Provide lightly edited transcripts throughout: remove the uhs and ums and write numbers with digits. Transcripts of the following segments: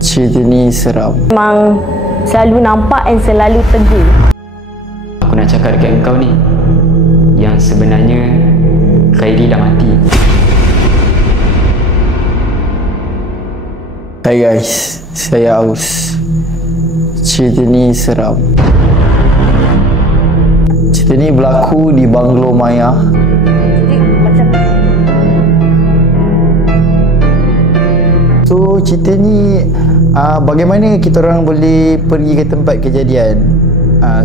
Cerita ni seram. Memang selalu nampak dan selalu tegur. Aku nak cakap dekat engkau ni, yang sebenarnya Khairi dah mati. Hai guys, saya Aus. Cerita ni seram. Cerita ni berlaku di Banglo Maya. So cerita ni bagaimana kita orang boleh pergi ke tempat kejadian.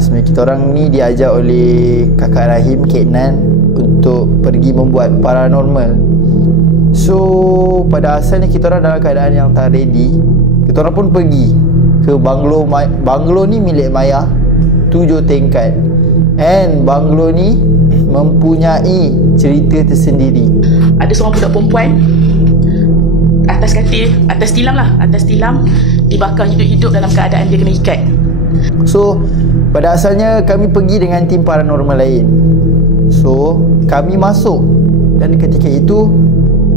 Sebenarnya kita orang ni diajak oleh kakak Rahim, Kek Nan, untuk pergi membuat paranormal. So pada asalnya kita orang dalam keadaan yang tak ready. Kita orang pun pergi ke banglo. Banglo ni milik Maya, 7 tingkat. And banglo ni mempunyai cerita tersendiri. Ada seorang budak perempuan atas katil, atas tilam dibakar hidup-hidup dalam keadaan dia kena ikat. So pada asalnya kami pergi dengan tim paranormal lain. So kami masuk, dan ketika itu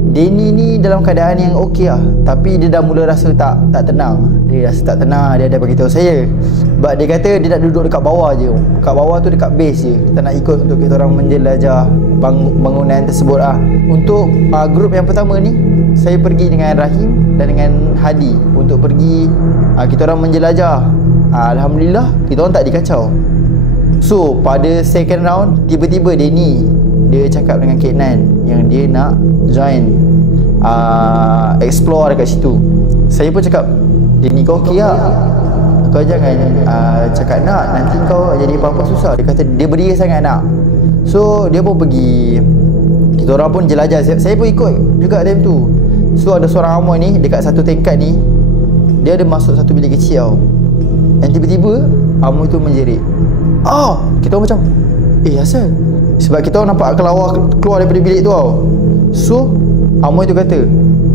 Denny ni dalam keadaan yang okey lah, tapi dia dah mula rasa tak tenang. Dia rasa tak tenang. Dia dah beritahu saya, sebab dia kata dia nak duduk dekat bawah je. Dekat bawah tu dekat base je. Dia tak nak ikut untuk kita orang menjelajah bangunan tersebut lah. Untuk grup yang pertama ni, saya pergi dengan Rahim dan dengan Hadi untuk pergi kita orang menjelajah. Alhamdulillah kita orang tak dikacau. So pada second round, tiba-tiba Denny dia cakap dengan Kek Nan yang dia nak join explore dekat situ. Saya pun cakap, Denny kau okey tak? Kau jangan cakap nak, nanti kau jadi apa-apa susah. Dia kata dia beria sangat nak. So dia pun pergi. Kita orang pun jelajah. Saya pun ikut juga time tu. So ada seorang amoy ni dekat satu tingkat ni, dia ada masuk satu bilik kecil tau. Dan tiba-tiba amoy tu menjerit. Kita orang macam asal? Sebab kita orang nampak keluar daripada bilik tu tau. So amoy tu kata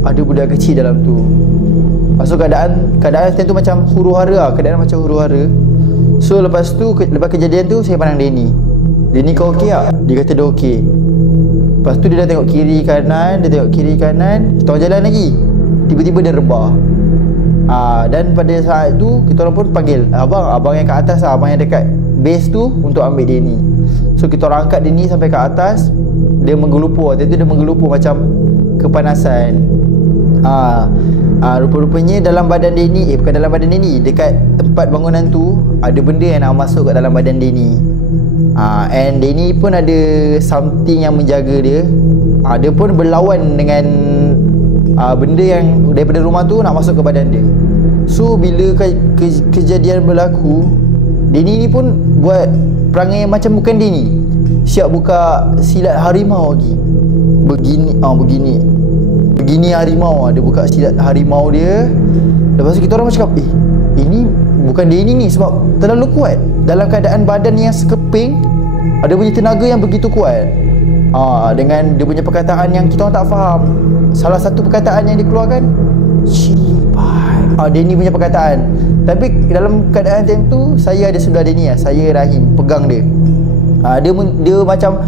ada budak kecil dalam tu. So keadaan time tu macam huru-hara lah. Keadaan macam huru-hara. So lepas kejadian tu, saya pandang Denny kau okey tak? Dia kata dia okey. Lepas tu dia dah tengok kiri kanan. Kita orang jalan lagi. Tiba-tiba dia rebah. Dan pada saat tu kita orang pun panggil abang yang kat atas lah, abang yang dekat base tu, untuk ambil Denny. So kita orang angkat Denny sampai ke atas. Dia menggelupur. Waktu tu dia menggelupur macam kepanasan. Rupa-rupanya dalam badan Denny, bukan dalam badan Denny, dekat tempat bangunan tu ada benda yang nak masuk kat dalam badan Denny. And Denny pun ada something yang menjaga dia. Dia pun berlawan dengan benda yang daripada rumah tu nak masuk ke badan dia. So bila kejadian berlaku, Denny ni pun buat perangai macam bukan Denny. Siap buka silat harimau lagi. Begini harimau. Dia buka silat harimau dia. Lepas tu kita orang macam cakap, ini bukan Denny ni, sebab terlalu kuat. Dalam keadaan badan yang sekeping, ada punya tenaga yang begitu kuat. Dengan dia punya perkataan yang kita orang tak faham. Salah satu perkataan yang dikeluarkan, Denny punya perkataan. Tapi dalam keadaan time tu, saya ada sebelah Denny lah. Saya Rahim pegang dia. Dia macam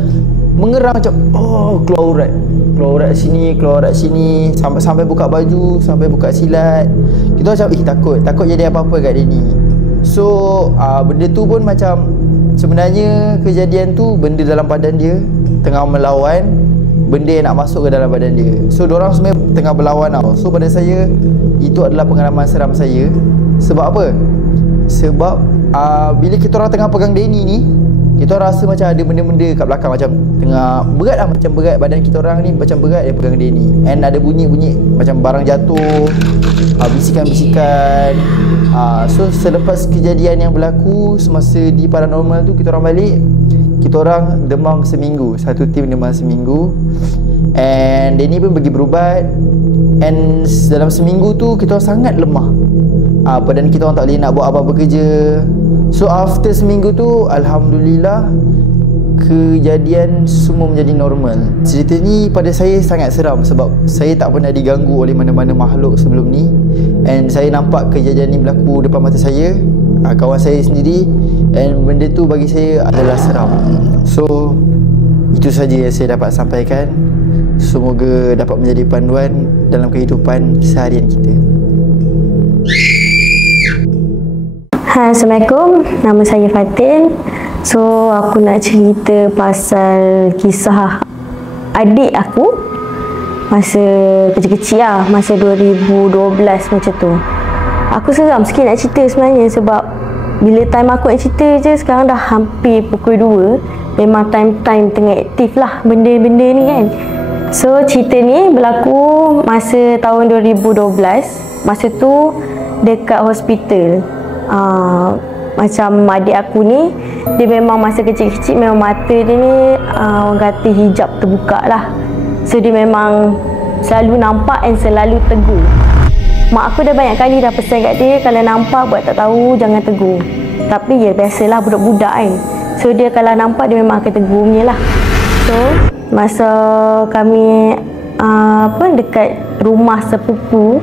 mengerang macam keluar urat sini, sampai buka baju, sampai buka silat. Kita macam takut jadi apa-apa kat Denny. So benda tu pun macam, sebenarnya kejadian tu benda dalam badan dia tengah melawan benda yang nak masuk ke dalam badan dia. So diorang sebenarnya tengah berlawan tau. So pada saya, itu adalah pengalaman seram saya. Sebab apa? Sebab bila kita orang tengah pegang Denny ni, kita rasa macam ada benda-benda kat belakang, macam tengah berat lah, macam berat badan kita orang ni, macam berat dia pegang Denny. And ada bunyi-bunyi macam barang jatuh, bisikan-bisikan. So selepas kejadian yang berlaku semasa di paranormal tu, kita orang balik, kita orang demam seminggu. Satu tim demam seminggu. And Denny pun pergi berubat. And dalam seminggu tu kita orang sangat lemah. Badan kita orang tak boleh nak buat apa-apa kerja. So after seminggu tu, alhamdulillah, kejadian semua menjadi normal. Cerita ni pada saya sangat seram sebab saya tak pernah diganggu oleh mana-mana makhluk sebelum ni. And saya nampak kejadian ni berlaku depan mata saya, kawan saya sendiri. And benda tu bagi saya adalah seram. So itu saja yang saya dapat sampaikan. Semoga dapat menjadi panduan dalam kehidupan seharian kita. Hai, Assalamualaikum. Nama saya Fatin. So, aku nak cerita pasal kisah adik aku masa kecil-kecil lah, masa 2012 macam tu. Aku seram sikit nak cerita sebenarnya sebab bila time aku nak cerita je, sekarang dah hampir pukul 2. Memang time-time tengah aktif lah benda-benda ni kan. So, cerita ni berlaku masa tahun 2012. Masa tu dekat hospital. Macam adik aku ni, dia memang masa kecil-kecil memang mata dia ni orang kata hijab terbuka lah. So dia memang selalu nampak and selalu tegur. Mak aku dah banyak kali dah pesan kat dia, kalau nampak buat tak tahu jangan tegur. Tapi ya biasalah budak-budak kan. So dia kalau nampak dia memang akan tegur punya lah. So masa kami dekat rumah sepupu,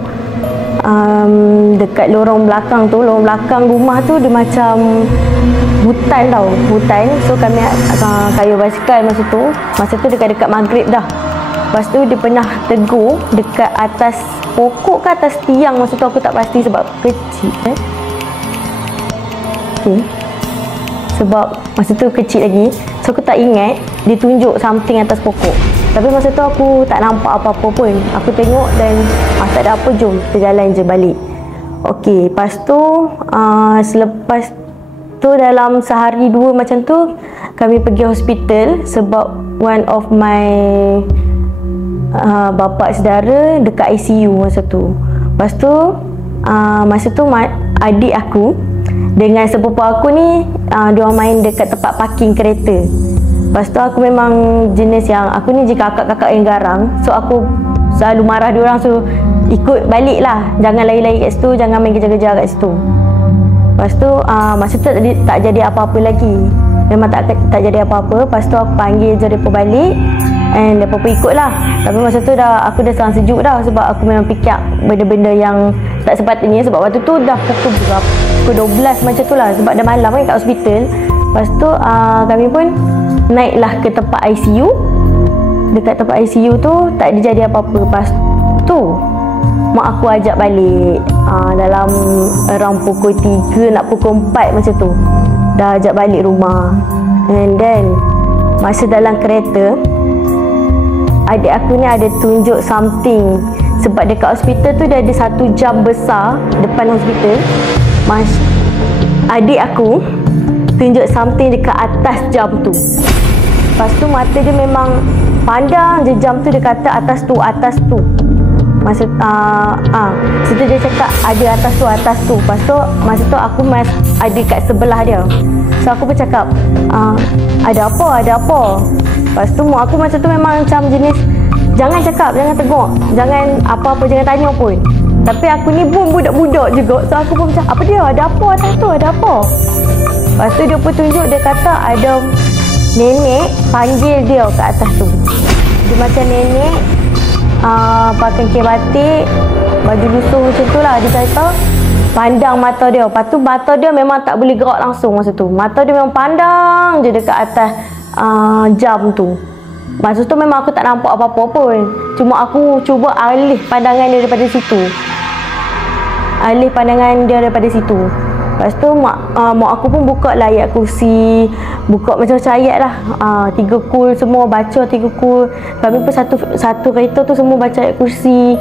dekat lorong belakang tu, lorong belakang rumah tu dia macam hutan tau, hutan. So kami kayu basikal masa tu dekat maghrib dah. Lepas tu dia pernah tegur dekat atas pokok ke atas tiang, masa tu aku tak pasti sebab kecil sebab masa tu kecil lagi, so aku tak ingat dia tunjuk something atas pokok. Tapi masa tu aku tak nampak apa-apa pun. Aku tengok dan tak ada apa, jom kita jalan je balik. Okey, lepas tu selepas tu dalam sehari dua macam tu kami pergi hospital sebab one of my bapa saudara dekat ICU masa tu. Lepas tu masa tu adik aku dengan sepupu aku ni diorang main dekat tempat parking kereta. Lepas tu aku memang jenis yang aku ni jika kakak-kakak yang garang, so aku selalu marah diorang, so ikut balik lah, jangan lari-lari kat situ, jangan main kejar-kejar kat situ. Lepas tu masa tu tak jadi apa-apa lagi, memang tak jadi apa-apa. Lepas tu aku panggil je mereka balik and mereka pun ikut lah. Tapi masa tu aku dah sangat sejuk dah sebab aku memang fikir benda-benda yang tak sepatutnya, sebab waktu tu dah pukul 12 macam tu lah, sebab dah malam kan kat hospital. Lepas tu kami pun naiklah ke tempat ICU. Dekat tempat ICU tu tak jadi apa-apa. Lepas tu mak aku ajak balik dalam around pukul 3 nak pukul 4 macam tu, dah ajak balik rumah. And then masa dalam kereta, adik aku ni ada tunjuk something, sebab dekat hospital tu dia ada satu jam besar depan hospital. Adik aku tunjuk something dekat atas jam tu. Lepas tu mata dia memang pandang je jam tu, dia kata atas tu. Masa situ dia cakap ada atas tu. Lepas tu masa tu aku ada kat sebelah dia. So aku pun cakap ada apa. Lepas tu mak aku masa tu memang macam jenis jangan cakap, jangan tegur, jangan apa-apa, jangan tanya pun. Tapi aku ni pun budak-budak juga, so aku pun macam apa dia, ada apa atas tu, ada apa. Lepas tu dia pun tunjuk, dia kata ada nenek panggil dia kat atas tu. Dia macam nenek pakai kain batik, baju lusuh macam tu lah. Dia kata pandang mata dia. Lepas tu mata dia memang tak boleh gerak langsung masa tu. Mata dia memang pandang je dekat atas jam tu. Masa tu memang aku tak nampak apa-apa pun. Cuma aku cuba alih pandangan dia daripada situ. Lepas tu mak aku pun buka lah ayat kursi, buka macam-macam ayat lah, 3 kul semua, baca 3 kul. Kami pun satu kereta tu semua baca ayat kursi,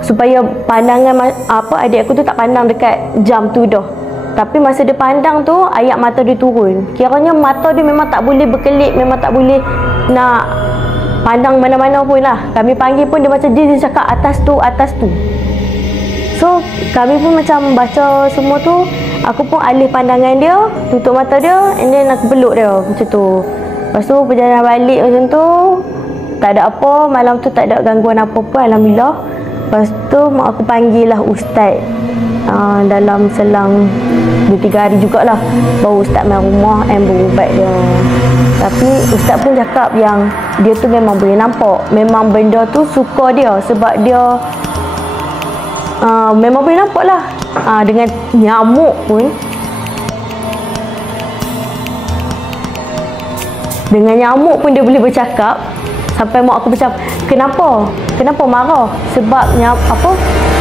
supaya pandangan adik aku tu tak pandang dekat jam tu dah. Tapi masa dia pandang tu, ayat mata dia turun. Kiranya mata dia memang tak boleh berkelip, memang tak boleh nak pandang mana-mana pun lah. Kami panggil pun dia macam dia cakap atas tu. So kami pun macam baca semua tu. Aku pun alih pandangan dia, tutup mata dia, and then aku peluk dia macam tu. Lepas tu perjalanan balik macam tu, tak ada apa, malam tu tak ada gangguan apa-apa, alhamdulillah. Lepas tu mak aku panggil lah ustaz. Dalam selang 2-3 hari jugalah baru ustaz main rumah and berubat dia. Tapi ustaz pun cakap yang dia tu memang boleh nampak, memang benda tu suka dia, sebab dia memang boleh nampak lah. Dengan nyamuk pun, dia boleh bercakap. Sampai mak aku macam, kenapa marah? Sebab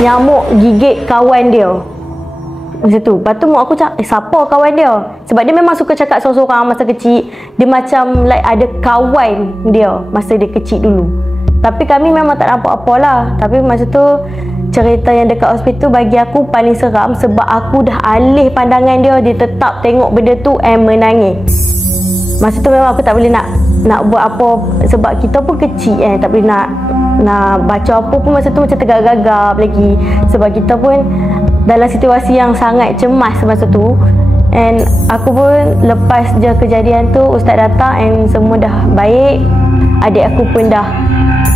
nyamuk gigit kawan dia. Masa tu. Lepas tu mak aku cakap, siapa kawan dia? Sebab dia memang suka cakap sorang-sorang masa kecil. Dia macam like ada kawan dia masa dia kecil dulu. Tapi kami memang tak nampak apa lah. Tapi masa tu cerita yang dekat hospital bagi aku paling seram sebab aku dah alih pandangan dia. Dia tetap tengok benda tu and menangis. Masa tu memang aku tak boleh nak buat apa sebab kita pun kecil tak boleh nak baca apa pun. Masa tu macam tergagap-gagap lagi sebab kita pun dalam situasi yang sangat cemas masa tu. And aku pun lepas je kejadian tu ustaz datang and semua dah baik. Adik aku pun dah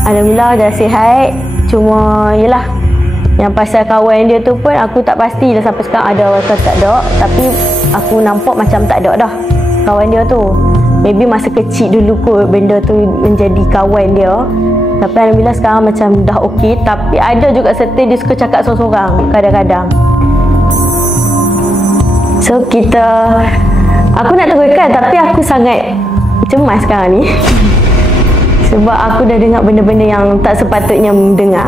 alhamdulillah dah sihat. Cuma yelah yang pasal kawan dia tu pun aku tak pasti dah sampai sekarang ada atau tak ada. Tapi aku nampak macam tak ada dah kawan dia tu. Maybe masa kecil dulu kot benda tu menjadi kawan dia. Tapi alhamdulillah sekarang macam dah okey. Tapi ada juga serta dia suka cakap sorang-sorang kadang-kadang. So aku nak teruskan tapi aku sangat cemas sekarang ni. Sebab aku dah dengar benda-benda yang tak sepatutnya dengar.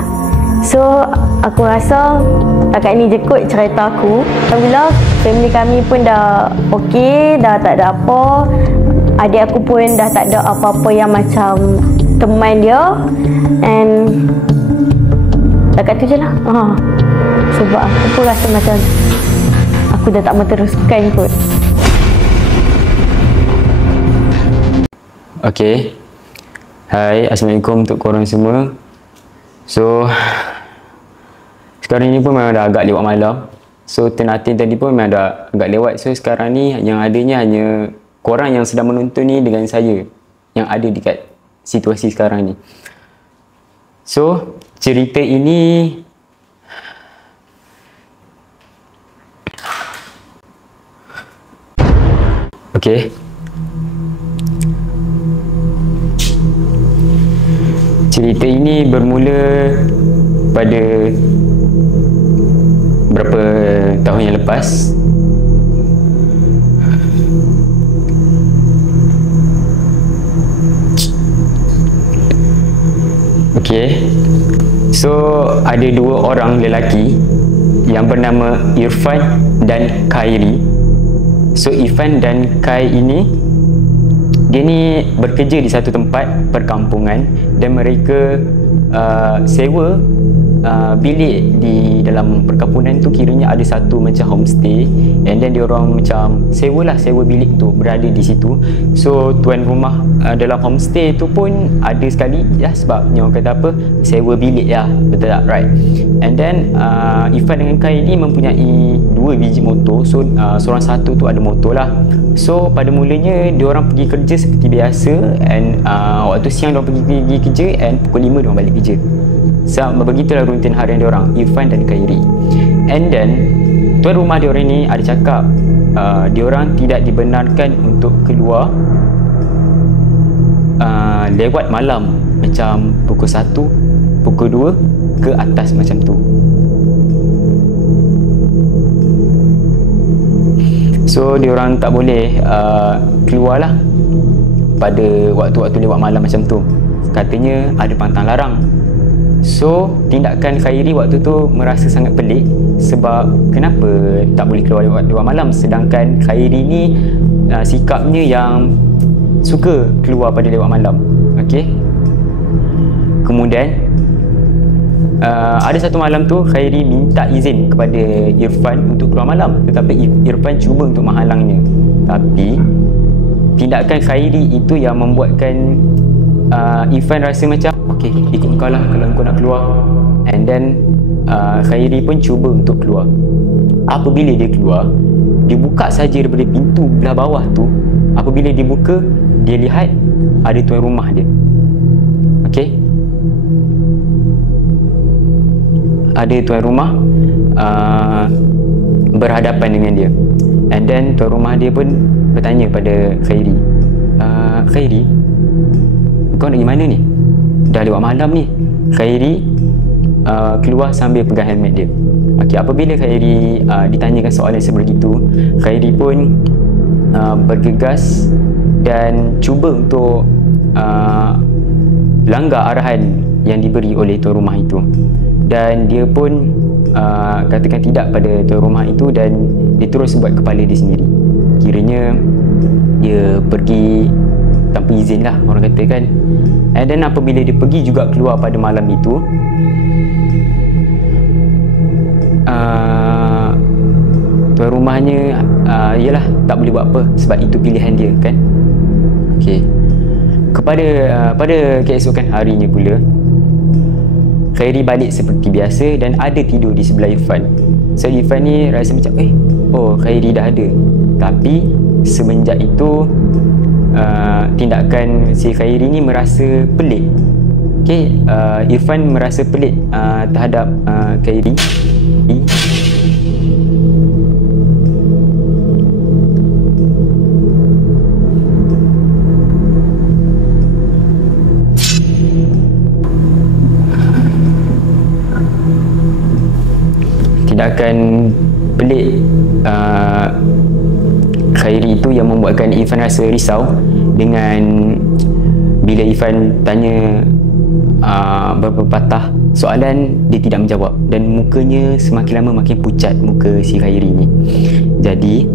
So aku rasa takat ni je kot cerita aku. Alhamdulillah family kami pun dah okey, dah tak ada apa. Adik aku pun dah tak ada apa-apa yang macam teman dia. And takat tu je lah. Sebab aku pun rasa macam aku dah tak mahu teruskan kot. Okay. Hai, Assalamualaikum untuk korang semua. So sekarang ni pun memang dah agak lewat malam. So tenatin tadi pun memang dah agak lewat. So sekarang ni yang adanya hanya korang yang sedang menonton ni dengan saya yang ada dekat situasi sekarang ni. So cerita ini okay. Cerita ini bermula pada berapa tahun yang lepas. Okay. So ada dua orang lelaki yang bernama Irfan dan Khairi. So Irfan dan Kai ini dia ni bekerja di satu tempat perkampungan dan mereka sewa bilik di dalam perkampungan tu. Kiranya ada satu macam homestay and then dia orang macam sewa bilik tu berada di situ. So tuan rumah dalam homestay tu pun ada sekali ya, sebabnya orang kata apa, sewa bilik ya, betul tak, right? And then Irfan dengan Kai ni mempunyai 2 biji motor. So seorang satu tu ada motor lah. So pada mulanya diorang pergi kerja seperti biasa and waktu siang diorang pergi kerja and pukul 5 diorang balik kerja. So begitulah rutin harian diorang, Irfan dan Khairi. And then tuan rumah diorang ni ada cakap diorang tidak dibenarkan untuk keluar lewat malam macam pukul 1, pukul 2 ke atas macam tu. So diorang tak boleh keluar lah pada waktu-waktu lewat malam macam tu. Katanya ada pantang larang. So tindakan Khairi waktu tu merasa sangat pelik sebab kenapa tak boleh keluar lewat malam, sedangkan Khairi ni sikapnya yang suka keluar pada lewat malam. Okay. Kemudian ada satu malam tu Khairi minta izin kepada Irfan untuk keluar malam, tetapi Irfan cuba untuk menghalangnya. Tapi tindakan Khairi itu yang membuatkan Irfan rasa macam okey, ikut kau lah kalau kau nak keluar. And then Khairi pun cuba untuk keluar. Apabila dia keluar, dia buka saja daripada pintu belah bawah tu. Apabila dia buka, dia lihat ada tuan rumah dia. Okey, ada tuan rumah berhadapan dengan dia. And then tuan rumah dia pun bertanya pada Khairi, Khairi, kau nak pergi mana ni? Dah lewat malam ni. Khairi keluar sambil pegang helmet dia. Okey, apabila Khairi ditanyakan soalan sebegitu, Khairi pun bergegas dan cuba untuk langgar arahan yang diberi oleh tuan rumah itu. dan dia pun katakan tidak pada tuan rumah itu dan dia terus buat kepala dia sendiri. Kiranya dia pergi tanpa izin lah, orang kata kan. Dan apabila dia pergi juga keluar pada malam itu, tuan rumahnya ialah tak boleh buat apa sebab itu pilihan dia kan. Okey. Pada keesokan harinya pula, Khairi balik seperti biasa dan ada tidur di sebelah Irfan. So Irfan ni rasa macam oh Khairi dah ada. Tapi semenjak itu tindakan si Khairi ni merasa pelik. Okey, Irfan merasa pelik terhadap Khairi. Tindakan pelik Khairi itu yang membuatkan Irfan rasa risau. Dengan bila Irfan tanya beberapa patah soalan, dia tidak menjawab dan mukanya semakin lama makin pucat, muka si Khairi ni. Jadi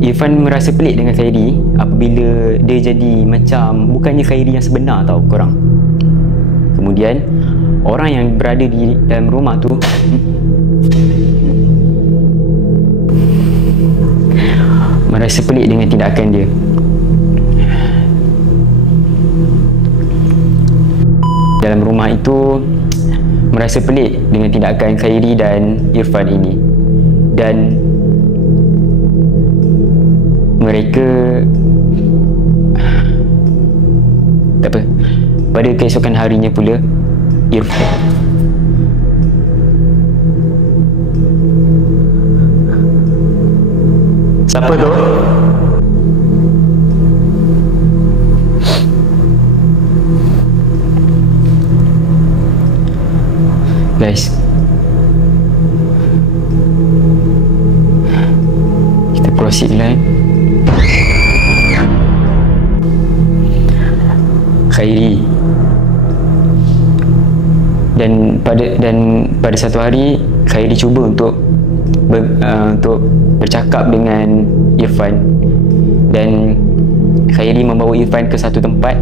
Irfan merasa pelik dengan Khairi apabila dia jadi macam bukannya Khairi yang sebenar tau korang. Kemudian orang yang berada di dalam rumah tu merasa pelik dengan tindakan dia. Dalam rumah itu merasa pelik dengan tindakan Khairi dan Irfan ini. Dan mereka tak apa. Pada keesokan harinya pula, Irfan siapa tu? Guys, kita proceed lah. Khairi. Dan pada satu hari Khairi cuba untuk bercakap dengan Irfan, dan Khairi membawa Irfan ke satu tempat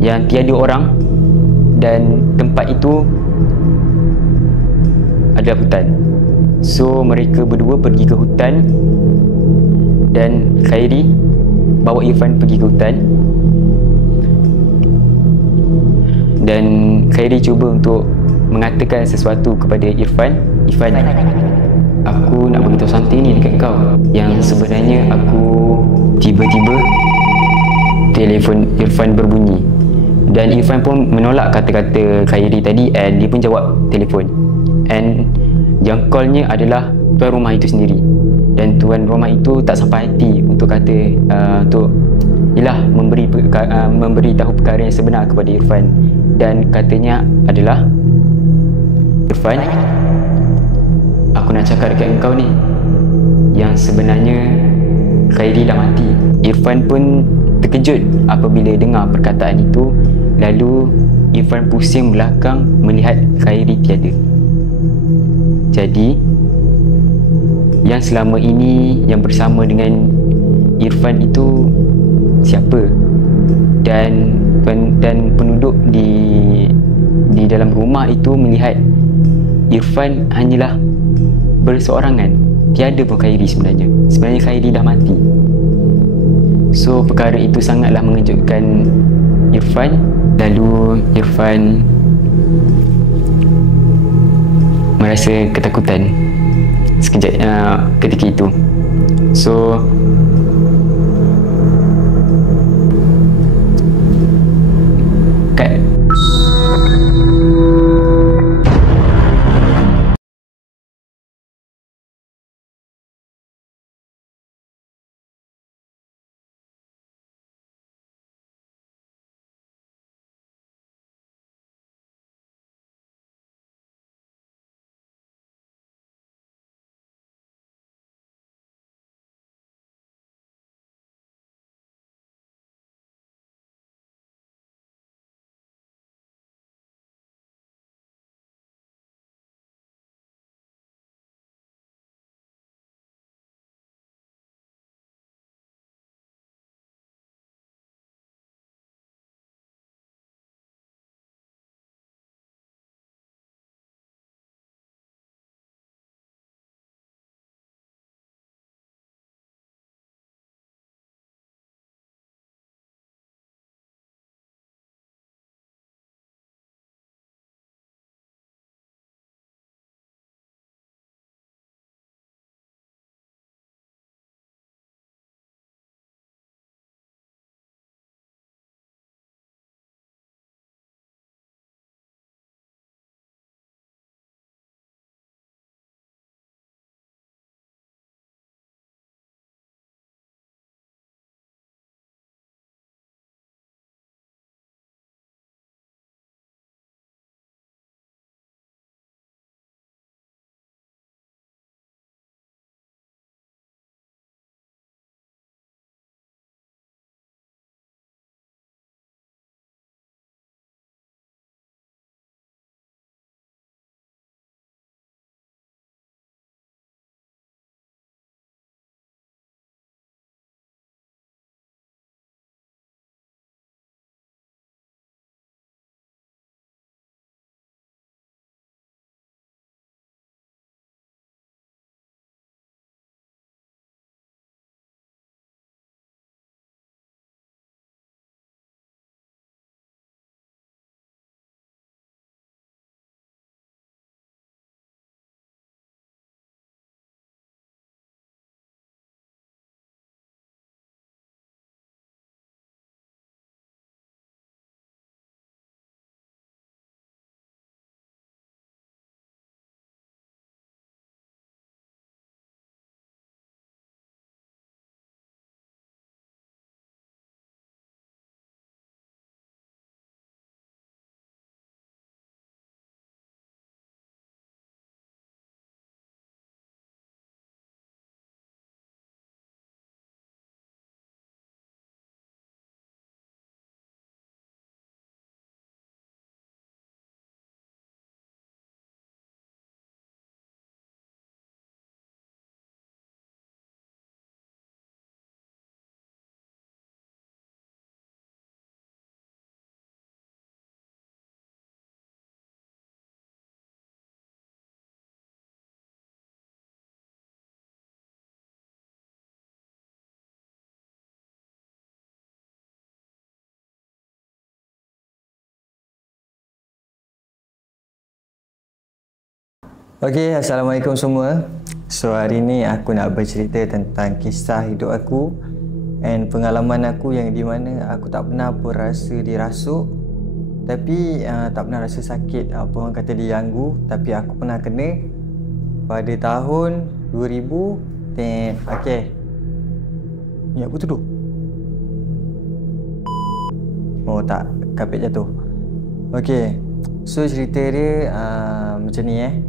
yang tiada orang, dan tempat itu adalah hutan. So mereka berdua pergi ke hutan dan Khairi bawa Irfan pergi ke hutan. Dan Khairi cuba untuk mengatakan sesuatu kepada Irfan. Irfan, aku nak beritahu something ni dekat kau. Yang sebenarnya aku tiba-tiba telefon Irfan berbunyi. Dan Irfan pun menolak kata-kata Khairi tadi, and dia pun jawab telefon. And yang callnya adalah tuan rumah itu sendiri. Dan tuan rumah itu tak sampai hati untuk kata untuk memberitahu perkara yang sebenar kepada Irfan. Dan katanya adalah, Irfan, aku nak cakap dekat engkau ni, yang sebenarnya Khairi dah mati. Irfan pun terkejut apabila dengar perkataan itu. Lalu Irfan pusing belakang melihat Khairi tiada. Jadi yang selama ini yang bersama dengan Irfan itu siapa? Dan penduduk di dalam rumah itu melihat Irfan hanyalah berseorangan, tiada pun Khairi sebenarnya. Sebenarnya Khairi dah mati. So perkara itu sangatlah mengejutkan Irfan. Lalu Irfan merasa ketakutan sekejap ketika itu. So Okay, Assalamualaikum semua. So hari ni aku nak bercerita tentang kisah hidup aku and pengalaman aku yang di mana aku tak pernah pun rasa dirasuk, tapi tak pernah rasa sakit apa orang kata diganggu, tapi aku pernah kena pada tahun 2010. Okay, ni apa tu tu? Oh tak, kapet jatuh. Okay, so cerita dia macam ni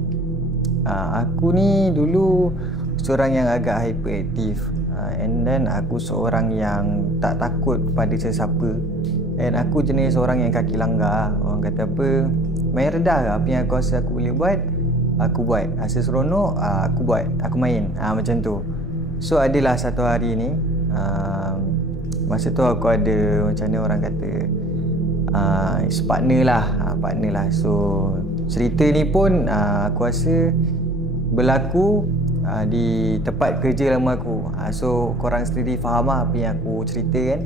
aku ni dulu seorang yang agak hyperaktif, and then aku seorang yang tak takut pada sesiapa, and aku jenis orang yang kaki langgar. Orang kata apa, main redah ke apa yang aku rasa aku boleh buat, aku buat. Rasa seronok, aku buat, aku main, macam tu. So adalah satu hari ni, masa tu aku ada macam ni orang kata partner lah. So cerita ni pun aku rasa berlaku di tempat kerja lama aku. So korang sendiri faham lah apa yang aku cerita kan.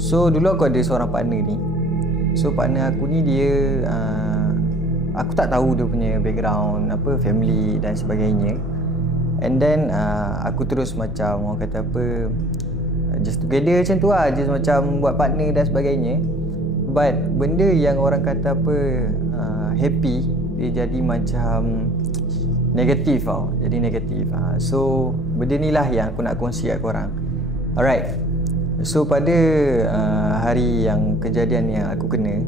So dulu aku ada seorang partner ni. So partner aku ni dia aku tak tahu dia punya background apa, family dan sebagainya. And then aku terus macam orang kata apa, just together macam tu lah, just macam buat partner dan sebagainya. But benda yang orang kata apa happy, dia jadi macam negatif tau. Jadi negatif. So benda ni lah yang aku nak kongsi kat korang. Alright. So pada hari yang kejadian yang aku kena,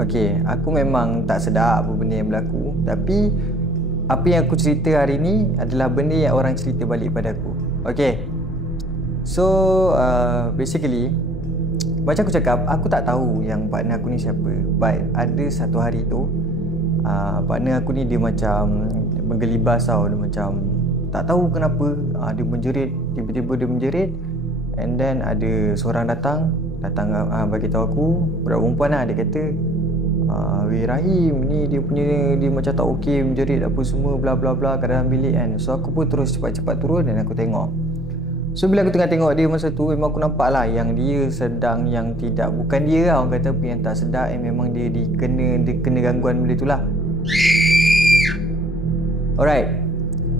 okay, aku memang tak sedar apa benda yang berlaku, tapi apa yang aku cerita hari ni adalah benda yang orang cerita balik pada aku. Okay. So basically macam aku cakap, aku tak tahu yang partner aku ni siapa. But ada satu hari tu partner aku ni dia macam menggelibas tau. Dia macam tak tahu kenapa dia menjerit, tiba-tiba dia menjerit. And then ada seorang datang bagi tahu aku, budak perempuan lah. Dia kata, weh Rahim ni dia macam tak okey, menjerit apa semua bla bla bla kat dalam bilik kan. So aku pun terus cepat-cepat turun dan aku tengok. So bila aku tengah tengok dia masa tu, memang aku nampak lah yang dia sedang yang tidak, bukan dia lah orang kata apa, yang tak sedar, memang dia kena gangguan benda tu lah. Alright.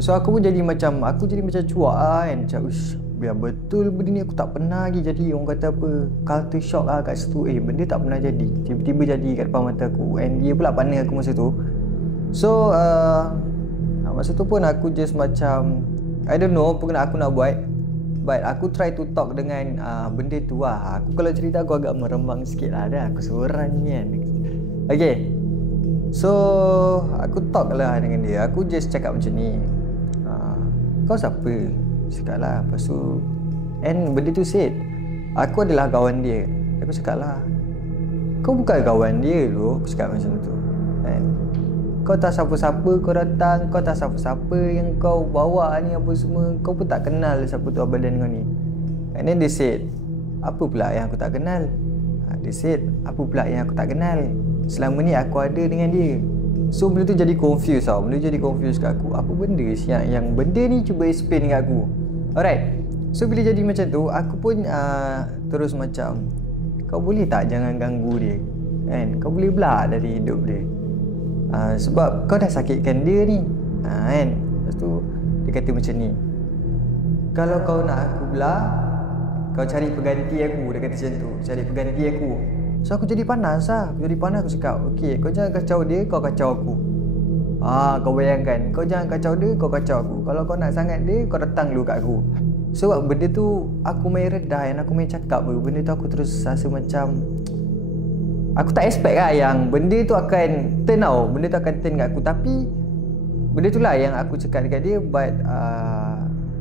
So aku pun jadi macam cuak lah kan. Macam biar betul benda ni aku tak pernah lagi jadi orang kata apa, culture shock lah kat situ. Benda tak pernah jadi, tiba-tiba jadi kat depan mata aku. And dia pula partner aku masa tu. So masa tu pun aku just macam I don't know apa kena aku nak buat. But aku try to talk dengan benda tu lah. Aku kalau cerita aku agak merembang sikit lah dah. Aku seorang ni kan. Okay. So aku talk lah dengan dia. Aku just cakap macam ni, kau siapa? Cakap lah. Lepas tu and benda tu said, aku adalah kawan dia. Aku cakap lah, kau bukan kawan dia tu. Aku cakap macam tu kan. Kau tak siapa-siapa kau datang, kau tak siapa-siapa yang kau bawa ni apa semua, kau pun tak kenal siapa tu abadan kau ni. And then they said, apa pula yang aku tak kenal? They said, apa pula yang aku tak kenal? Selama ni aku ada dengan dia. So benda tu jadi confused tau. Benda jadi confused kat aku. Apa benda yang benda ni cuba explain kat aku. Alright. So bila jadi macam tu, aku pun terus macam, kau boleh tak jangan ganggu dia kan? Kau boleh belah dari hidup dia. Sebab kau dah sakitkan dia ni kan. Lepas tu dia kata macam ni, kalau kau nak aku belah, kau cari pengganti aku. Dia kata macam tu, cari pengganti aku. So aku jadi panas lah. Aku cakap, okay, kau jangan kacau dia, kau kacau aku. Kau bayangkan, kau jangan kacau dia, kau kacau aku. Kalau kau nak sangat dia, kau datang dulu kat aku. Sebab benda tu aku main redah dan aku main cakap. Benda tu aku terus rasa macam aku tak expect lah yang benda tu akan turn tau. Benda tu akan turn kat aku. Tapi benda tu lah yang aku cakap dekat dia. But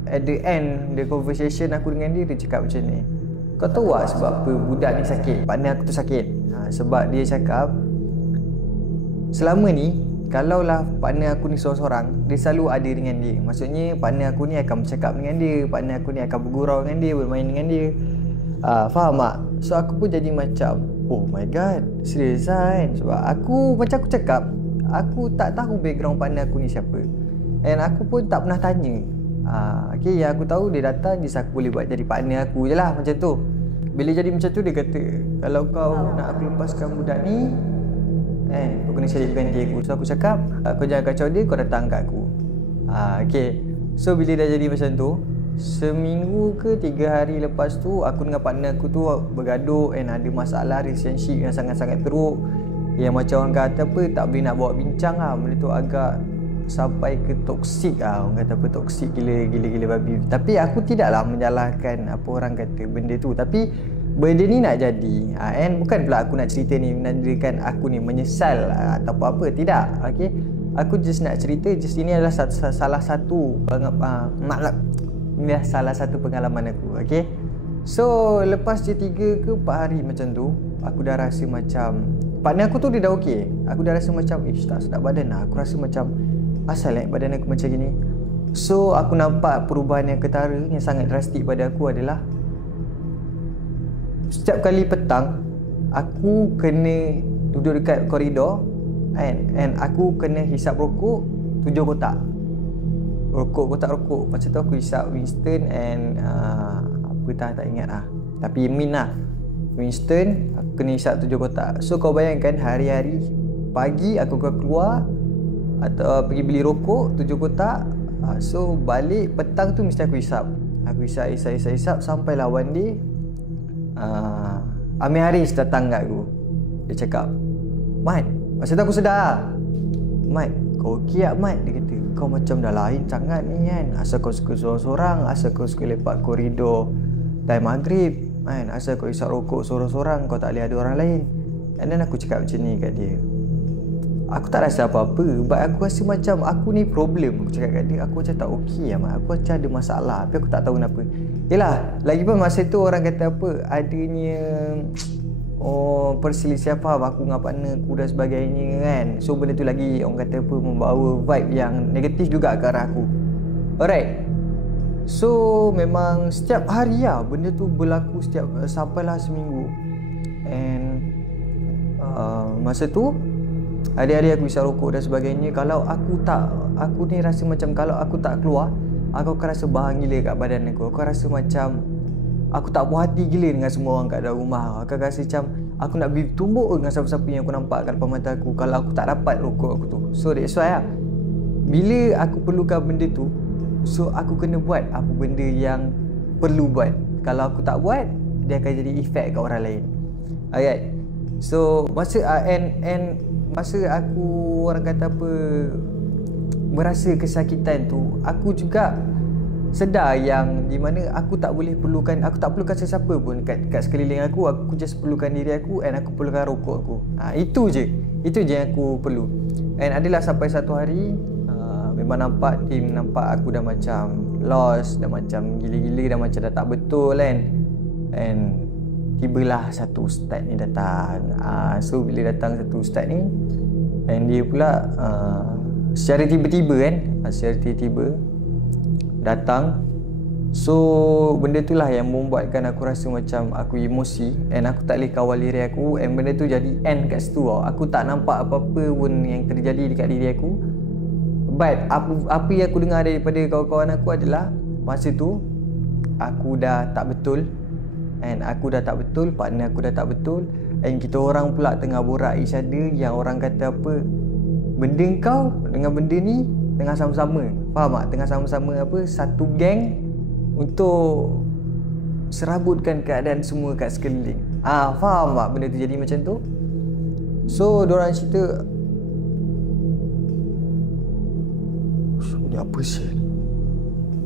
at the end the conversation aku dengan dia, dia cakap macam ni, kau tahu tak sebab apa budak ni sakit, partner aku tu sakit? Sebab dia cakap selama ni kalaulah partner aku ni seorang-seorang, dia selalu ada dengan dia. Maksudnya partner aku ni akan bercakap dengan dia, partner aku ni akan bergurau dengan dia, bermain dengan dia. Faham tak? So aku pun jadi macam, oh my god, serius kan? Sebab aku macam aku cakap, aku tak tahu background partner aku ni siapa. And aku pun tak pernah tanya. Okay, yang aku tahu dia datang, dia aku boleh buat jadi partner aku je lah, macam tu. Bila jadi macam tu, dia kata, kalau kau nak aku lepaskan budak ni, kau kena cari pengganti aku. So aku cakap, kau jangan kacau dia, kau datang kat aku. Okay. So bila dah jadi macam tu, seminggu ke 3 hari lepas tu, aku dengan partner aku tu bergaduh and ada masalah relationship yang sangat-sangat teruk, yang macam orang kata apa, tak boleh nak bawa bincang lah. Benda tu agak sampai ke toksik lah. Orang kata apa, toksik gila babi. Tapi aku tidaklah menyalahkan apa orang kata benda tu. Tapi benda ni nak jadi, and bukan pula aku nak cerita ni menandakan aku ni menyesal atau apa-apa. Tidak. Okay. Aku just nak cerita, just ini adalah salah satu salah satu pengalaman aku. Okay. So lepas je 3 ke 4 hari macam tu, aku dah rasa macam, partner aku tu dia dah okey. Aku dah rasa macam tak sedap badan lah. Aku rasa macam asal badan aku macam gini. So aku nampak perubahan yang ketara, yang sangat drastik pada aku adalah setiap kali petang aku kena duduk dekat koridor and aku kena hisap rokok 7 kotak. Kotak rokok. Macam tu aku hisap Winston and apa tak ingat lah. Tapi Min lah. Winston aku kena hisap 7 kotak. So kau bayangkan hari-hari pagi aku keluar atau pergi beli rokok 7 kotak. So balik petang tu mesti aku hisap. Aku hisap sampailah one day Amir Haris datang kat aku. Dia cakap, "Mat," masa tu aku sedar, "Mat, kau okey tak Mat?" Dia kata, "Kau macam dah lain sangat ni kan. Asal kau suka sorang-sorang, asal kau suka lepak koridor time maghrib kan, asal kau isap rokok sorang-sorang, kau tak boleh ada orang lain." And then aku cakap macam ni kat dia. Aku tak rasa apa-apa, but aku rasa macam aku ni problem. Aku cakap kat dia, aku macam tak okey lah Mat. Aku macam ada masalah, tapi aku tak tahu kenapa. Yelah, lagipun masa tu orang kata apa, adanya perselisihan faham aku dengan partner aku dan sebagainya kan. So benda tu lagi orang kata apa, membawa vibe yang negatif juga ke arah aku. Alright. So memang setiap hari lah benda tu berlaku, setiap sampailah seminggu. And masa tu hari-hari aku isap rokok dan sebagainya. Kalau aku ni rasa macam kalau aku tak keluar, aku akan rasa bahang gila kat badan aku. Aku rasa macam aku tak puas hati gila dengan semua orang kat dalam rumah. Aku rasa macam aku nak bertumbuk dengan siapa-siapa yang aku nampak kat depan mata aku kalau aku tak dapat rokok aku tu. So that's why lah, bila aku perlukan benda tu, so aku kena buat apa benda yang perlu buat. Kalau aku tak buat, dia akan jadi efek kat orang lain. Alright. So masa masa aku orang kata apa merasa kesakitan tu, aku juga sedar yang di mana aku tak perlukan sesiapa pun kat sekeliling aku. Aku just perlukan diri aku and aku perlukan rokok aku. Itu je yang aku perlu. And adalah sampai satu hari memang nampak aku dah macam lost, dah macam gila-gila, dah macam dah tak betul kan. And tibalah satu ustaz ni datang. So bila datang satu ustaz ni, and dia pula secara tiba-tiba kan, secara tiba-tiba datang. So benda tu lah yang membuatkan aku rasa macam aku emosi and aku tak boleh kawal diri aku, and benda tu jadi end kat situ tau. Aku tak nampak apa-apa pun yang terjadi dekat diri aku. But apa yang aku dengar daripada kawan-kawan aku adalah masa tu aku dah tak betul, and aku dah tak betul, partner aku dah tak betul, and kita orang pula tengah borak each other yang orang kata apa, benda kau dengan benda ni tengah sama-sama. Faham tak? Tengah sama-sama apa, satu geng untuk serabutkan keadaan semua kat sekeliling. Faham tak benda tu jadi macam tu? So diorang cerita, ni apa sih?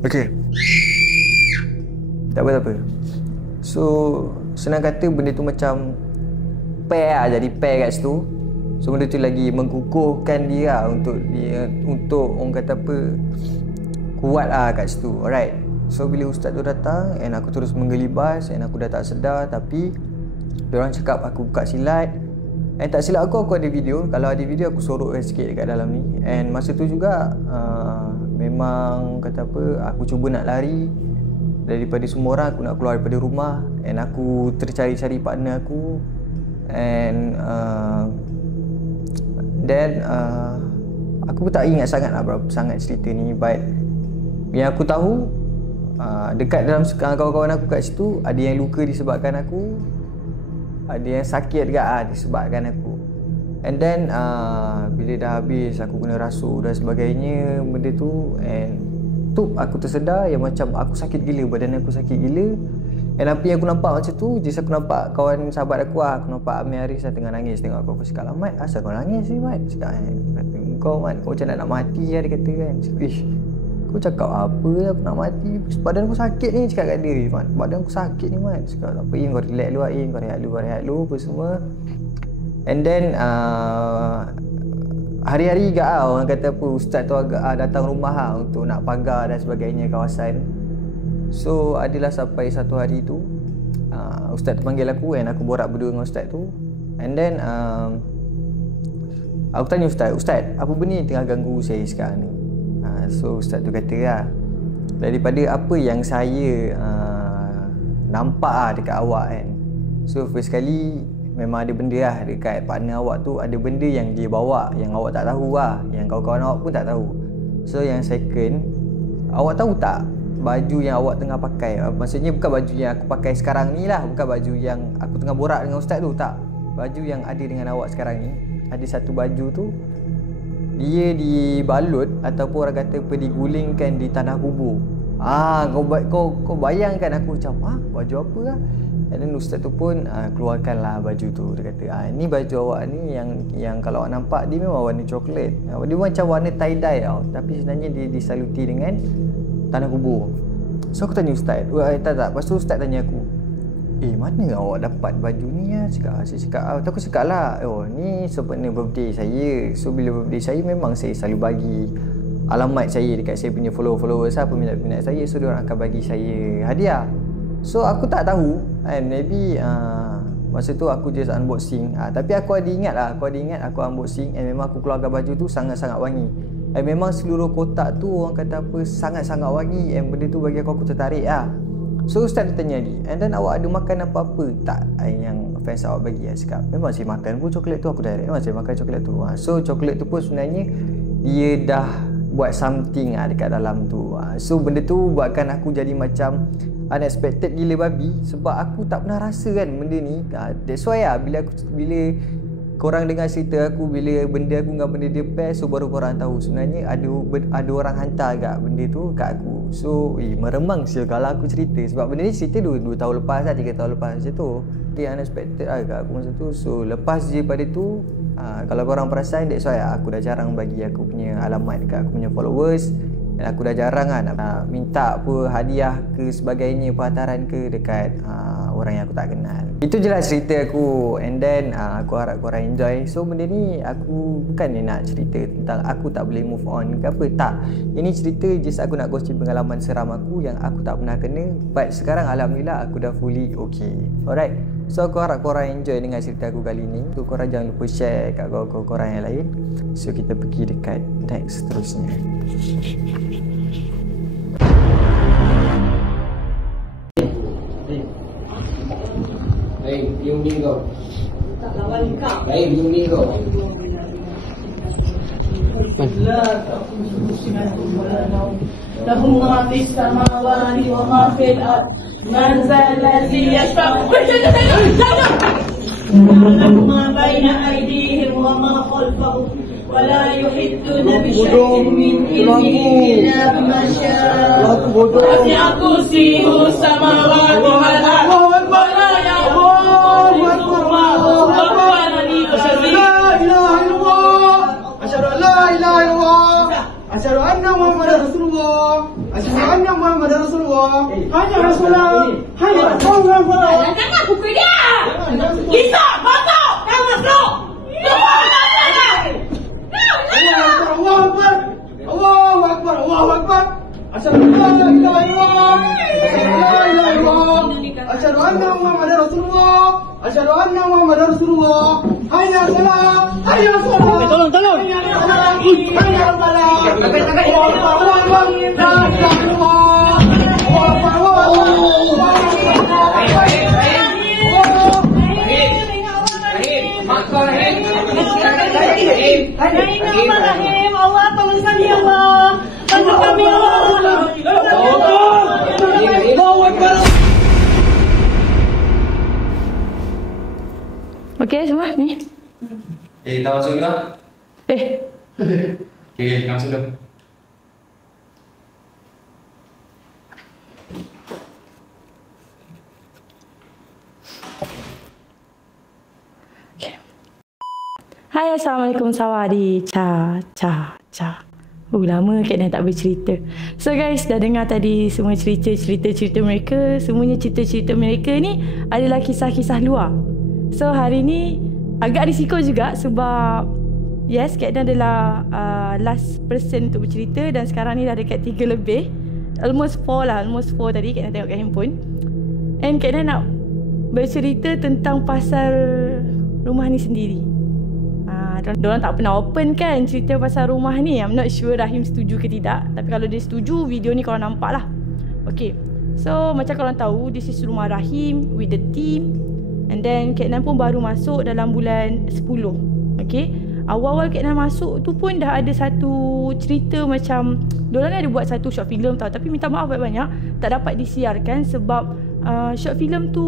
Okay, tak apa. So senang kata benda tu macam pair lah, jadi pair kat situ. So benda tu lagi mengkukuhkan dia lah untuk orang kata apa, kuat lah kat situ. Alright. So bila ustaz tu datang and aku terus menggelibas and aku dah tak sedar, tapi diorang cakap aku buka silat. And tak silap aku ada video. Kalau ada video aku sorokkan sikit dekat dalam ni. And masa tu juga memang kata apa, aku cuba nak lari daripada semua orang. Aku nak keluar daripada rumah and aku tercari-cari partner aku. And then aku pun tak ingat sangat lah berapa sangat cerita ni, but yang aku tahu dekat dalam kawan-kawan aku kat situ ada yang luka disebabkan aku, ada yang sakit juga disebabkan aku. And then bila dah habis aku kena rasuk dan sebagainya benda tu, and tu aku tersedar yang macam aku sakit gila, badan aku sakit gila. And apa yang aku nampak macam tu, just aku nampak kawan sahabat aku nampak Amir Haris tengah nangis tengok aku cakap, "Mat, asal kau nangis ni, Mat?" Cakap, kata, "Kau Mat, kau macam nak mati lah," dia kata kan. Cakap, "Ish, kau cakap apa lah aku nak mati, badan aku sakit ni," cakap kat dia, "Mat, badan aku sakit ni, Mat." Cakap, "Tak apa, kau relax dulu, kau rehat dulu apa semua." And then hari-hari juga orang kata apa, ustaz tu agak datang rumah untuk nak pagar dan sebagainya kawasan. So adalah sampai satu hari tu ustaz tu panggil aku, and aku borak berdua dengan ustaz tu. And then aku tanya ustaz, apa benda yang tengah ganggu saya sekarang ni? So ustaz tu kata lah, daripada apa yang saya nampak dekat awak kan. So first kali memang ada benda lah dekat partner awak tu, ada benda yang dia bawa yang awak tak tahu lah, yang kawan-kawan awak pun tak tahu. So yang second, awak tahu tak baju yang awak tengah pakai, maksudnya bukan baju yang aku pakai sekarang ni lah, bukan baju yang aku tengah borak dengan ustaz tu, tak. Baju yang ada dengan awak sekarang ni, ada satu baju tu dia dibalut ataupun orang kata apa, digulingkan di tanah kubur. Kau bayangkan, aku macam baju apa lah. And then ustaz tu pun keluarkanlah baju tu. Dia kata, ni baju awak ni yang kalau awak nampak dia memang warna coklat. Dia macam warna tie-dye tau, tapi sebenarnya dia disaluti dengan tanah kubur. So aku tanya ustaz, tak. Lepas tu ustaz tanya aku, mana awak dapat baju ni ya? Saya cakap, aku cakap lah, ni sempena birthday saya. So bila birthday saya memang saya selalu bagi alamat saya dekat saya punya followers peminat-peminat saya. So diorang akan bagi saya hadiah. So aku tak tahu, maybe masa tu aku just unboxing. Tapi aku ada ingat aku unboxing, and memang aku keluarkan baju tu sangat-sangat wangi. Memang seluruh kotak tu orang kata apa, sangat-sangat wangi. And benda tu bagi aku tertarik lah. So ustaz dia tanya lagi, "And then awak ada makan apa-apa tak yang fans awak bagi?" Saya cakap, "Memang saya makan pun coklat tu." Aku direct, "Memang saya makan coklat tu." So coklat tu pun sebenarnya dia dah buat something dekat dalam tu. So benda tu buatkan aku jadi macam unexpected gila babi, sebab aku tak pernah rasa kan benda ni. That's why bila korang dengar cerita aku, bila benda aku dengan benda dia pair, so baru korang tahu sebenarnya ada orang hantar agak benda tu kat aku. So meremang sih kalau aku cerita, sebab benda ni cerita 2 tahun lepas lah, 3 tahun lepas macam tu. Dia unexpected lah kat aku masa tu. So lepas je pada tu, kalau korang perasan, that's why aku dah jarang bagi aku punya alamat dekat aku punya followers. Dan aku dah jarang nak minta apa hadiah ke sebagainya, perhantaran ke dekat orang yang aku tak kenal. Itu je lah cerita aku. And then aku harap korang enjoy. So benda ni aku bukan nak cerita tentang aku tak boleh move on ke apa, tak. Ini cerita just aku nak kongsi pengalaman seram aku yang aku tak pernah kena, but sekarang alhamdulillah aku dah fully okay. Alright, so aku harap korang enjoy dengan cerita aku kali ni. So korang jangan lupa share kat korang yang lain. So kita pergi dekat next seterusnya. Yung linggo. Yung linggo. له ما في السماوات وما في الأرض من ذا الذي يشفع يعلم ما بين أيديهم وما خلفهم ولا يحيطون بشيء من علمه إلا بما شاء وسع كرسيه السماوات والأرض ولا يؤوده حفظهما وهو العلي العظيم. أشهد أن لا إله إلا الله أشهد أن محمدا رسول الله أشهد أن محمدا رسول الله hanya Rasulullah hanya Rasulullah. Jangan pukul dia. Lisa, masuk. Jangan masuk. Allahu Akbar. Allahu Akbar. Allahu Akbar. Asyhadu an la ilaha illallah. La ilaha illallah. Asyhadu anna Muhammadar Rasulullah. Asyhadu anna Muhammadar Rasulullah. Hayya salat. Hayya salat. Tolong. Hayya salat. Hayya salat. Bismillahirrahmanirrahim. Allah tolong kami Allah. Bantu kami Allah. Allahu Akbar. Okey semua ni. Kita masuk dulu. Okay, kita masuk dulu. Hai, Assalamualaikum sawadi. Cha. Lama Kak Nan tak bercerita. So guys, dah dengar tadi semua cerita mereka. Semuanya cerita-cerita mereka ni adalah kisah-kisah luar. So hari ni agak risiko juga sebab yes, Kak Nan adalah last person untuk bercerita dan sekarang ni dah dekat 3 lebih. Almost 4 tadi Kak Nan tengok kat handphone. And Kak Nan nak bercerita tentang pasal rumah ni sendiri. Diorang tak pernah open kan cerita pasal rumah ni. I'm not sure Rahim setuju ke tidak. Tapi kalau dia setuju, video ni korang nampak lah. Okay, so macam korang tahu, this is rumah Rahim with the team. And then Kak Nan pun baru masuk dalam bulan 10. Okay, awal-awal Kak Nan masuk tu pun dah ada satu cerita macam diorang ni ada buat satu short film tau. Tapi minta maaf banyak-banyak tak dapat disiarkan sebab short film tu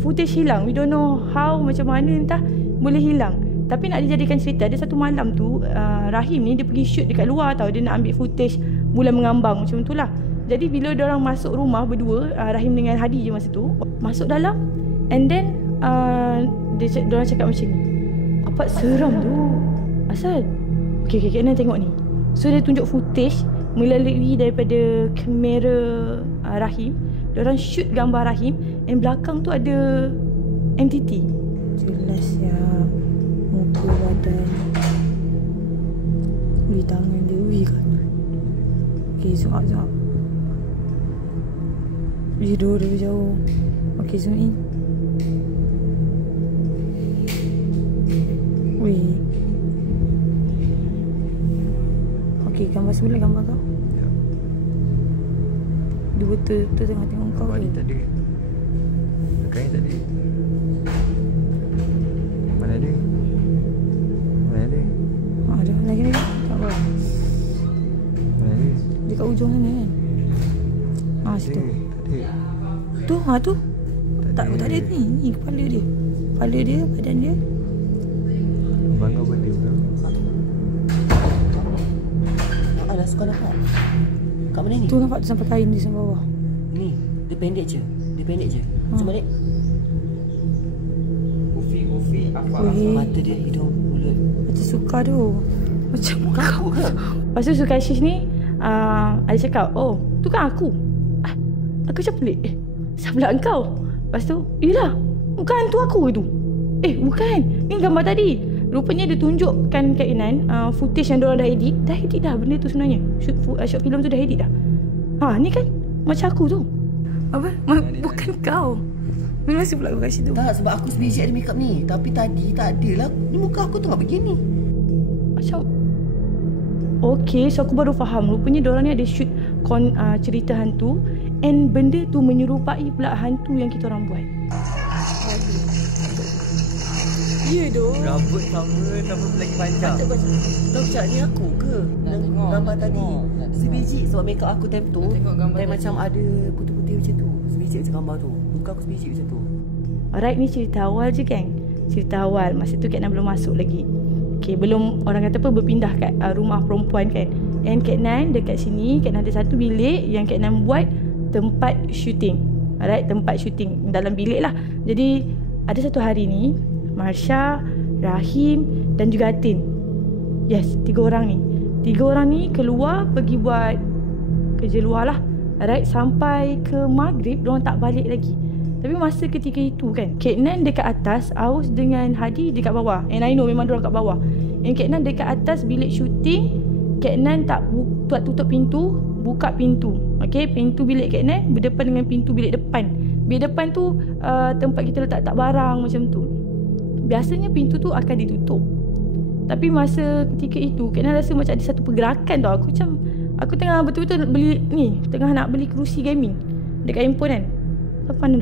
footage hilang. We don't know how, macam mana entah boleh hilang. Tapi nak dijadikan cerita, ada satu malam tu Rahim ni dia pergi shoot dekat luar tau. Dia nak ambil footage bulan mengambang macam tu lah. Jadi bila diorang masuk rumah berdua, Rahim dengan Hadi je masa tu, masuk dalam. And then diorang cakap macam ni, apa seram tu asal. Okay, Kak Nan tengok ni. So dia tunjuk footage melalui daripada kamera Rahim. Diorang shoot gambar Rahim and belakang tu ada entity. Jelas ya, muka badan, di tangan dia, kan. Okay, zoom out. Video dia jauh. Okay, zoom in. Wih. Okay, gambar sebelah gambar kau. Dia betul tengah tengok kau. Balik tak ada. Kain tak ada. Mana ada? Ada lagi. Tak apa. Mana ada? Dekat ujung sana kan. Situ. Tak ada. Tu. Tak ada ni. Ni kepala dia. Badan dia. Bangga benda ke? Alah, sekolah kau. Kat mana ni? Tu nampak tu sampai kain di sampai bawah. Ni, dia pendek je. Macam mana? Ufi, apa? Mata dia, hidung, mulut. Macam suka tu. Macam Kaku ke? Lepas tu Sukashish ni ada cakap, oh tu kan aku. Aku macam pelik. Sebelah engkau. Lepas tu, yelah, bukan hantu aku tu. Bukan, ni gambar tadi. Rupanya dia tunjukkan Kak Nan footage yang diorang dah edit. Dah edit dah benda tu sebenarnya. Short film tu dah edit dah. Ni kan macam aku tu. Apa? Bukan kau. Bila masih pula aku kat situ. Tak, sebab aku sebiji ada makeup ni. Tapi tadi tak ada lah. Ni muka aku tengah begini. Macam okay, so aku baru faham. Rupanya diorang ni ada shoot cerita hantu. And benda tu menyerupai pula hantu yang kita orang buat. Ya doh. Rambut sama, rambut lagi panjang. Tahu cak ni aku ke? Gambar tadi. Sebiji sebab makeup aku time tu. Time macam ada putih-putih macam tu. Sebiji macam gambar tu. Muka aku sebiji macam tu. Alright, ni cerita awal je geng. Cerita awal. Masa tu Kak Nan belum masuk lagi. Okay, belum orang kata apa berpindah kat rumah perempuan kan. And Kak Nan dekat sini, Kak Nan ada satu bilik yang Kak Nan buat tempat syuting. Alright, tempat syuting dalam bilik lah. Jadi ada satu hari ni Marsha, Rahim dan juga Atin. Yes, 3 orang ni. 3 orang ni keluar pergi buat kerja luar lah. Alright, sampai ke maghrib diorang tak balik lagi. Tapi masa ketika itu kan, Kak Nan dekat atas, Aus dengan Hadi dekat bawah. And I know memang diorang kat bawah. And Kak Nan dekat atas bilik syuting. Kak Nan tak tutup pintu, buka pintu. Okay, pintu bilik Kak Nan berdepan dengan pintu bilik depan. Bilik depan tu tempat kita letak barang macam tu. Biasanya pintu tu akan ditutup. Tapi masa ketika itu Kak Nan rasa macam ada satu pergerakan tau. Aku tengah betul-betul beli ni, tengah nak beli kerusi gaming dekat handphone kan. Depan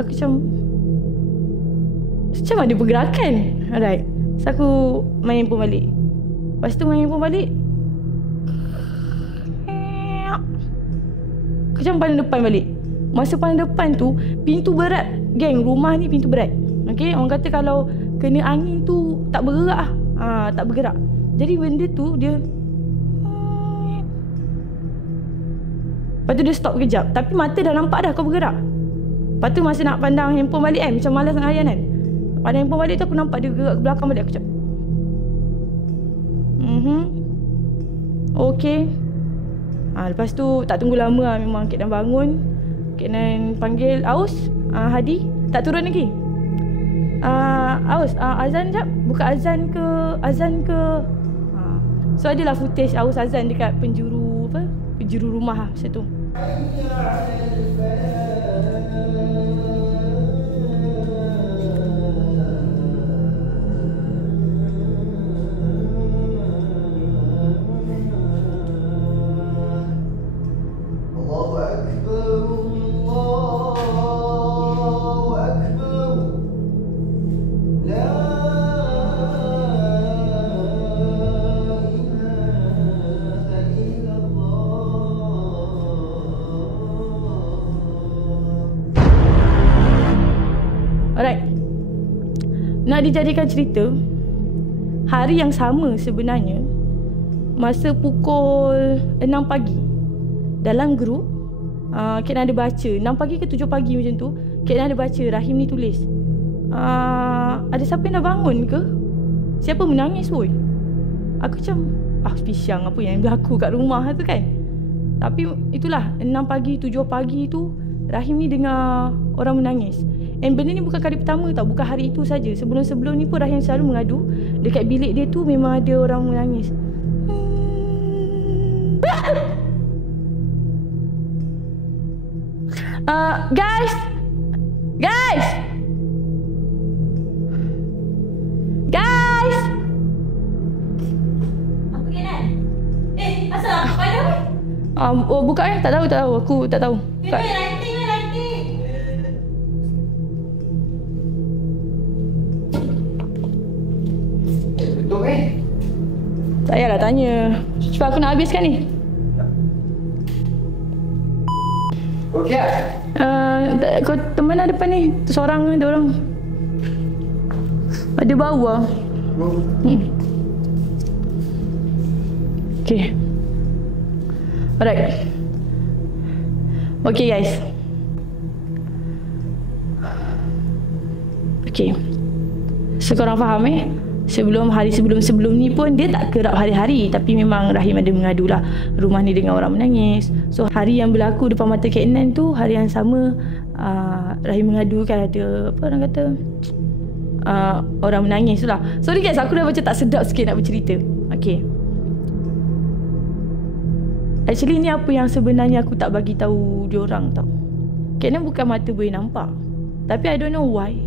aku macam ada pergerakan. Alright, so aku main handphone balik. Lepas tu main handphone balik, aku macam pandang depan balik. Masa pandang depan tu, pintu berat. Geng, rumah ni pintu berat. Okay, orang kata kalau kena angin tu tak bergerak lah. Tak bergerak. Jadi benda tu dia lepas tu dia stop kejap. Tapi mata dah nampak dah kau bergerak. Lepas tu masa nak pandang handphone balik kan, macam malas nak layan kan. Pandang handphone balik tu aku nampak dia gerak ke belakang balik. Aku cakap okay. Lepas tu tak tunggu lama lah, memang Kak Nan bangun. Kak Nan panggil Aus, Hadi. Tak turun lagi. Aus, azan jap. Buka azan ke so adalah footage Aus azan dekat penjuru rumah lah masa tu. Alright. Nak dijadikan cerita, hari yang sama sebenarnya, masa pukul 6 pagi, dalam grup Kak Nan ada baca 6 pagi ke 7 pagi macam tu, Kak Nan ada baca Rahim ni tulis ada siapa yang dah bangun ke? Siapa menangis woi? Aku macam pisang apa yang berlaku kat rumah tu kan. Tapi itulah 6 pagi 7 pagi tu Rahim ni dengar orang menangis. And benda ni bukan kali pertama tau, bukan hari itu saja. Sebelum-sebelum ni pun Rahim selalu mengadu dekat bilik dia tu memang ada orang menangis. Guys. Apa Kenan? Asal pada apa? Buka tak tahu. Aku tak tahu. Buka. Tak payahlah tanya. Cepat aku nak habiskan ni. Okey. Kau teman ada depan ni. Seorang ada orang. Ada bau lah. Okay. Alright. Okay guys. Okay. So korang faham hari sebelum ni pun dia tak kerap hari-hari, tapi memang Rahim ada mengadu lah rumah ni dengan orang menangis. So hari yang berlaku depan mata Kak Nan tu, hari yang sama Rahim mengadu kan ada apa orang kata orang menangis tu lah. Sorry guys, aku dah macam tak sedap sikit nak bercerita. Okay, actually ni apa yang sebenarnya aku tak bagi tahu diorang tau. Kak Nan bukan mata boleh nampak, tapi I don't know why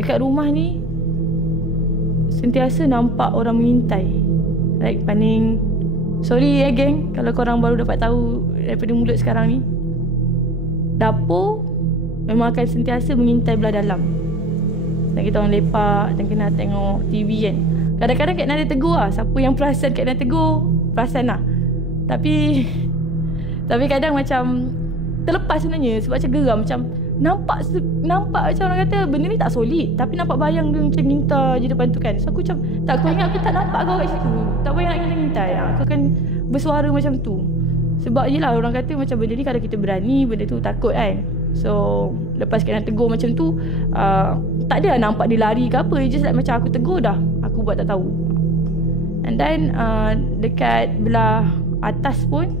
dekat rumah ni sentiasa nampak orang mengintai. Like paning. Sorry geng, kalau korang baru dapat tahu daripada mulut sekarang ni. Dapur memang akan sentiasa mengintai belah dalam. Dan kita orang lepak dan kena tengok TV kan. Kadang-kadang Kak Nan ada tegur lah. Siapa yang perasan Kak Nan tegur, perasan lah. Tapi kadang macam terlepas sebenarnya. Sebab macam geram, macam nampak macam orang kata benda ni tak solid, tapi nampak bayang dia macam minta je depan tu kan. So aku macam aku ingat aku tak nampak kau kat situ. Tak payah nak minta aku akan bersuara macam tu. Sebab yelah orang kata macam benda ni kalau kita berani, benda tu takut kan. So lepas Kak Nan tegur macam tu, tak ada nampak dia lari ke apa. Just like macam aku tegur dah, aku buat tak tahu. And then dekat belah atas pun,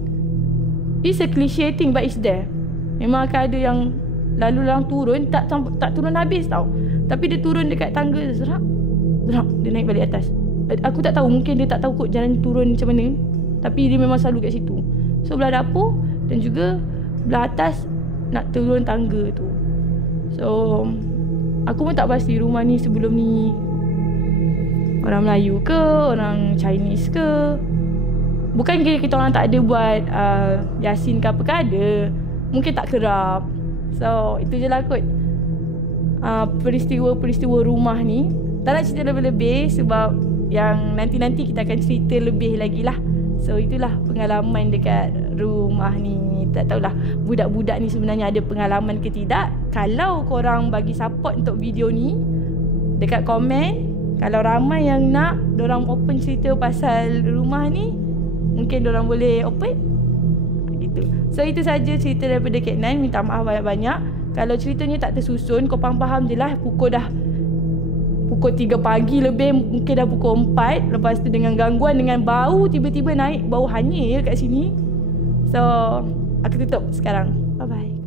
it's a cliche thing but it's there. Memang akan ada yang lalu lalang turun, tak turun habis tau. Tapi dia turun dekat tangga, zerak, dia naik balik atas. Aku tak tahu, mungkin dia tak tahu kot jalan turun macam mana, tapi dia memang selalu kat situ. So belah dapur dan juga belah atas nak turun tangga tu. So aku pun tak pasti rumah ni sebelum ni orang Melayu ke, orang Chinese ke. Bukan kita orang tak ada buat Yasin ke apa ke, ada. Mungkin tak kerap. So itu je lah kot peristiwa-peristiwa rumah ni. Tak nak cerita lebih-lebih sebab yang nanti-nanti kita akan cerita lebih lagi lah. So itulah pengalaman dekat rumah ni. Tak tahulah budak-budak ni sebenarnya ada pengalaman ke tidak. Kalau korang bagi support untuk video ni, dekat komen. Kalau ramai yang nak dorang open cerita pasal rumah ni, mungkin dorang boleh open gitu. So itu saja cerita daripada Kak Nan. Minta maaf banyak-banyak kalau ceritanya tak tersusun. Kau faham-faham je lah. Pukul 3 pagi lebih, mungkin dah pukul 4. Lepas tu dengan gangguan, dengan bau, tiba-tiba naik bau hanyir kat sini. So aku tutup sekarang. Bye bye.